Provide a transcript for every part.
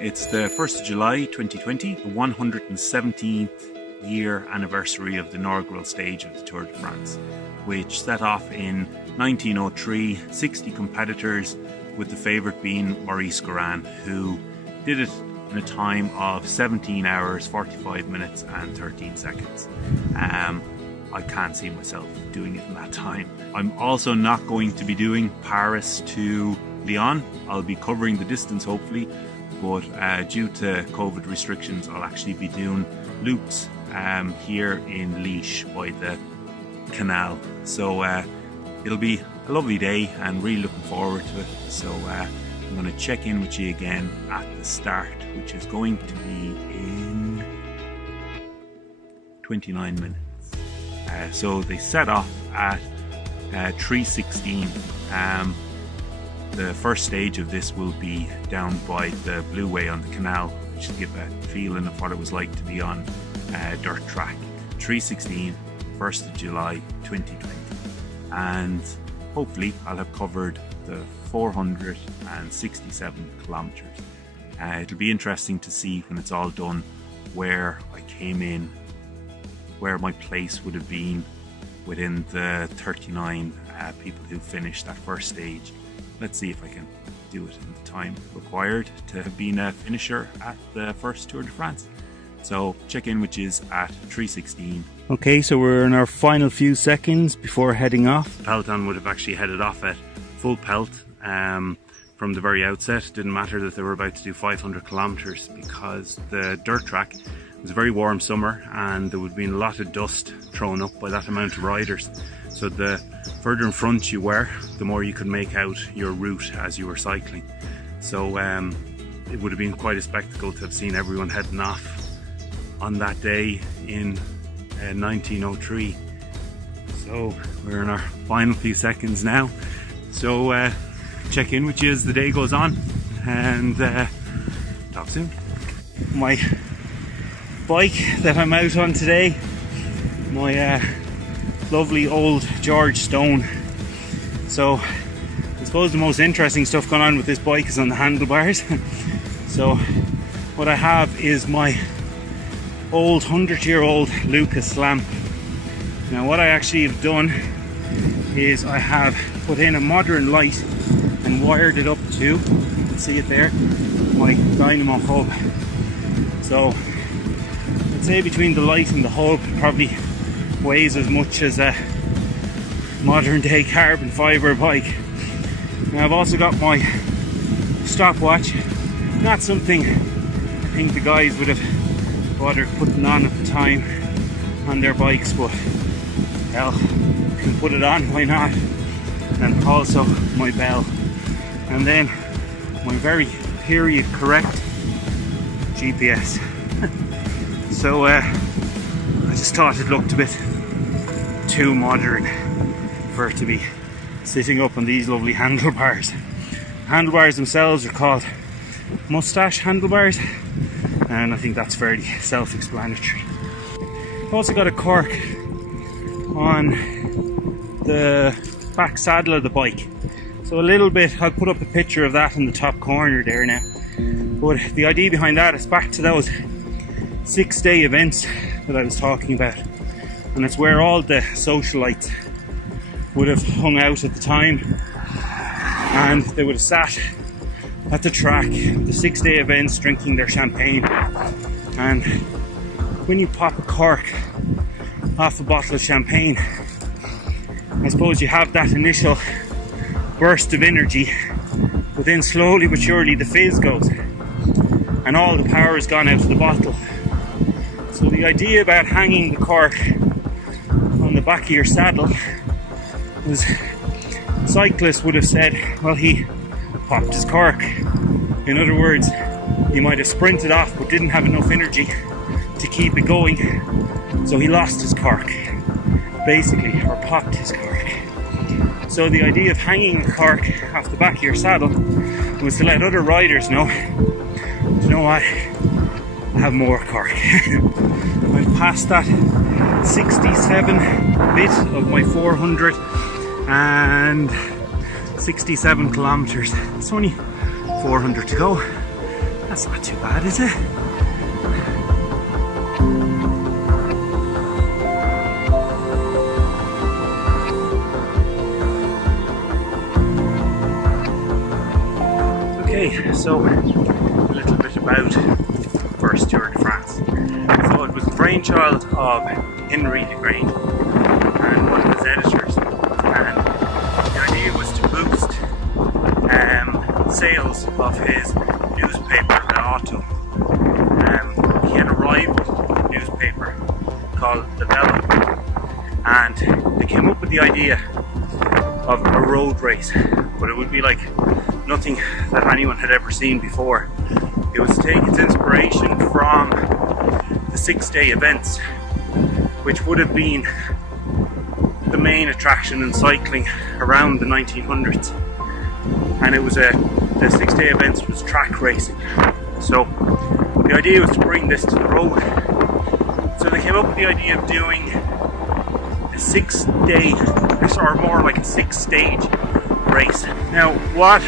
It's the 1st of July 2020, the 117th year anniversary of the inaugural stage of the Tour de France, which set off in 1903, 60 competitors, with the favourite being Maurice Guérin, who did it in a time of 17 hours, 45 minutes and 13 seconds. I can't see myself doing it in that time. I'm also not going to be doing Paris to Lyon. I'll be covering the distance hopefully, but due to COVID restrictions, I'll actually be doing loops here in Liège by the canal. So it'll be a lovely day and really looking forward to it. So I'm going to check in with you again at the start, which is going to be in 29 minutes. So they set off at 3:16. The first stage of this will be down by the Blue Way on the canal, which will give a feeling of what it was like to be on dirt track. 3:16, 1st of July 2020. And hopefully I'll have covered the 467 kilometres. It'll be interesting to see when it's all done where I came in, where my place would have been within the 39 people who finished that first stage. Let's see if I can do it in the time required to have been a finisher at the first Tour de France. So check in, which is at 3:16. Okay, so we're in our final few seconds before heading off. Peloton would have actually headed off at full pelt from the very outset. It didn't matter that they were about to do 500 kilometers because the dirt track was a very warm summer and there would have been a lot of dust thrown up by that amount of riders. So the further in front you were, the more you could make out your route as you were cycling. So it would have been quite a spectacle to have seen everyone heading off on that day in 1903. So we're in our final few seconds now. So check in with you as the day goes on, and talk soon. My bike that I'm out on today, my lovely old George Stone. So I suppose the most interesting stuff going on with this bike is on the handlebars. So what I have is my old 100-year-old Lucas lamp. Now what I actually have done is I have put in a modern light and wired it up to, you can see it there, my dynamo hub. So I'd say between the light and the hub it probably weighs as much as a modern day carbon fibre bike. Now I've also got my stopwatch. Not something I think the guys would have bothered putting on at the time on their bikes, but hell, you can put it on, why not? And also my bell, and then my very period correct GPS. So I just thought it looked a bit too modern for it to be sitting up on these lovely handlebars. Handlebars themselves are called mustache handlebars, and I think that's fairly self-explanatory. I've also got a cork on the back saddle of the bike, so a little bit, I'll put up a picture of that in the top corner there now. But the idea behind that is back to those 6-day events that I was talking about, and it's where all the socialites would have hung out at the time, and they would have sat at the track, the 6-day events, drinking their champagne. And when you pop a cork off a bottle of champagne, I suppose you have that initial burst of energy, but then slowly but surely the fizz goes and all the power has gone out of the bottle. So the idea about hanging the cork on the back of your saddle was, cyclists would have said, well, he popped his cork. In other words, he might have sprinted off but didn't have enough energy to keep it going, so he lost his cork, basically, or popped his cork. So the idea of hanging the cork off the back of your saddle was to let other riders know, you know what, I have more cork. I'm past that 67 bit of my 467 kilometers. It's only 400 to go, That's not too bad, is it? Okay, so a little bit about the first Tour de France. So it was the brainchild of Henry de Grain and one of his editors, and the idea was to boost sales of his newspaper, the Auto. He had a rival newspaper called the Velo, and they came up with the idea of a road race, but it would be like nothing that anyone had ever seen before. It was to take its inspiration from the 6-day events, which would have been the main attraction in cycling around the 1900s. And it was the 6-day events was track racing. So the idea was to bring this to the road. So they came up with the idea of doing a 6-day, or more like a 6-stage race. Now, what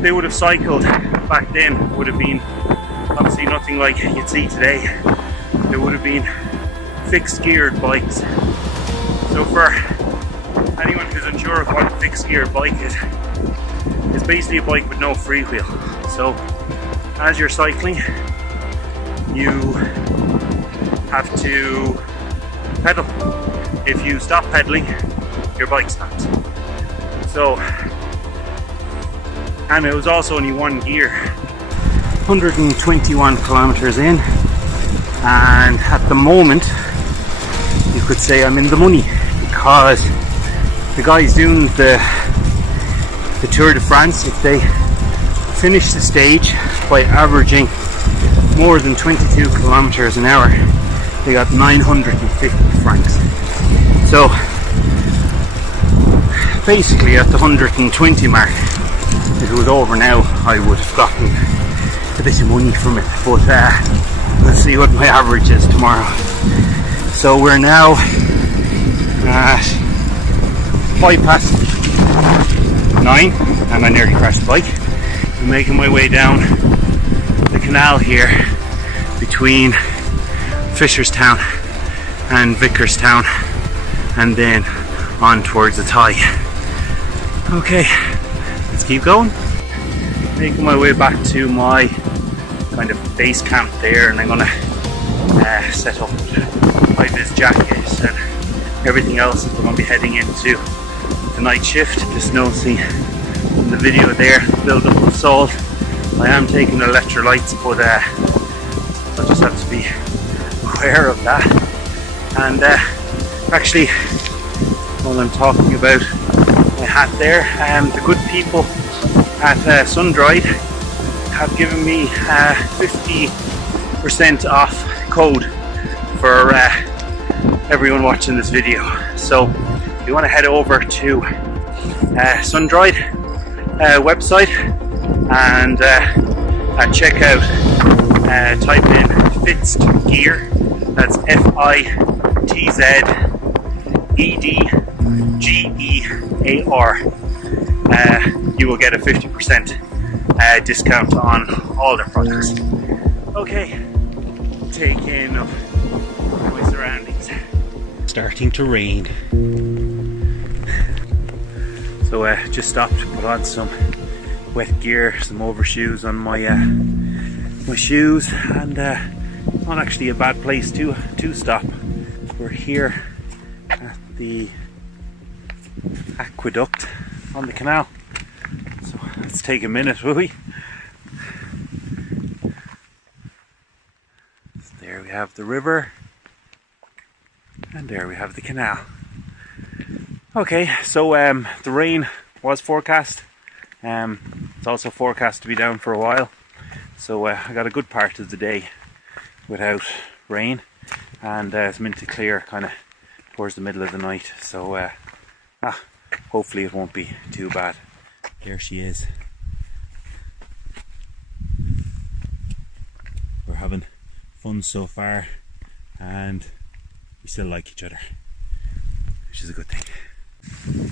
they would have cycled back then would have been obviously nothing like you'd see today. There would have been fixed geared bikes. So for anyone who's unsure of what a fixed geared bike is, it's basically a bike with no freewheel. So as you're cycling, you have to pedal. If you stop pedaling, your bike stops. So, and it was also only one gear. 121 kilometers in, and at the moment you could say I'm in the money, because the guys doing the Tour de France, if they finish the stage by averaging more than 22 kilometers an hour, they got 950 francs. So basically at the 120 mark, if it was over now, I would have gotten a bit of money from it, but let's see what my average is tomorrow. So we're now at 9:05, and I nearly crashed the bike. I'm making my way down the canal here between Fisherstown and Vickerstown, and then on towards the Thai. Okay, let's keep going. Making my way back to my kind of base camp there, and I'm gonna set up my vis jacket and everything else as we're gonna be heading into the night shift. Just noticing in the video there, build up of salt. I am taking electrolytes, but I just have to be aware of that. And actually, while I'm talking about my hat there, the good people at Sundried have given me 50% off code for everyone watching this video. So if you want to head over to Sundried website and check out, type in Fitzedgear, that's Fitzedgear, you will get a 50% discount on all their products. Okay, taking up my surroundings. Starting to rain. So just stopped to put on some wet gear, some overshoes on my my shoes, and not actually a bad place to stop. We're here at the aqueduct on the canal, so let's take a minute, will we? So there we have the river, and there we have the canal. Okay, so the rain was forecast. It's also forecast to be down for a while, so I got a good part of the day without rain, and it's meant to clear kind of towards the middle of the night, so hopefully it won't be too bad. There she is. We're having fun so far, and we still like each other, which is a good thing.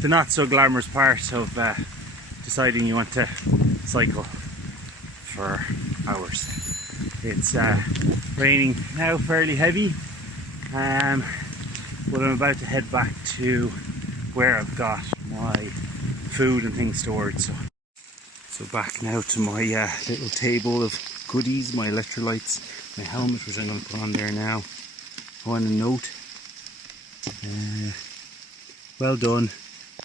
The not so glamorous part of deciding you want to cycle for hours. It's raining now, fairly heavy, but I'm about to head back to where I've got my food and things stored. So back now to my little table of goodies, my electrolytes, my helmet, which I'm going to put on there now. Oh, and a note. Well done,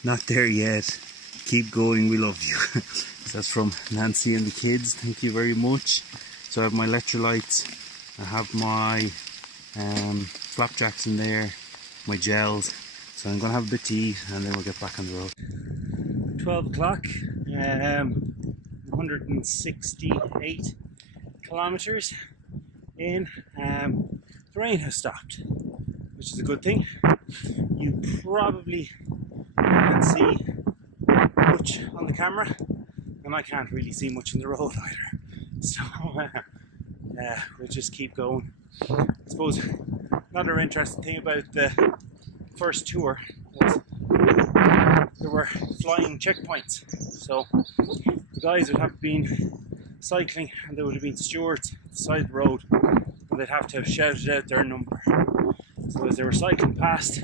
not there yet. Keep going, we love you. So that's from Nancy and the kids. Thank you very much. So I have my electrolytes. I have my flapjacks in there, my gels. So I'm going to have a bit to eat and then we'll get back on the road. 12 o'clock, 168 kilometers in. The rain has stopped, which is a good thing. You probably can't see much on the camera, and I can't really see much in the road either. So we'll just keep going. I suppose another interesting thing about the first tour was there were flying checkpoints. So the guys would have been cycling and there would have been stewards at the side of the road, and they'd have to have shouted out their number. So as they were cycling past,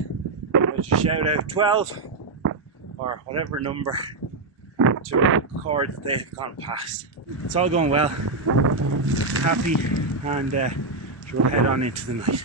they would shout out 12 or whatever number to record that they've gone past. It's all going well. Happy, and we'll head on into the night.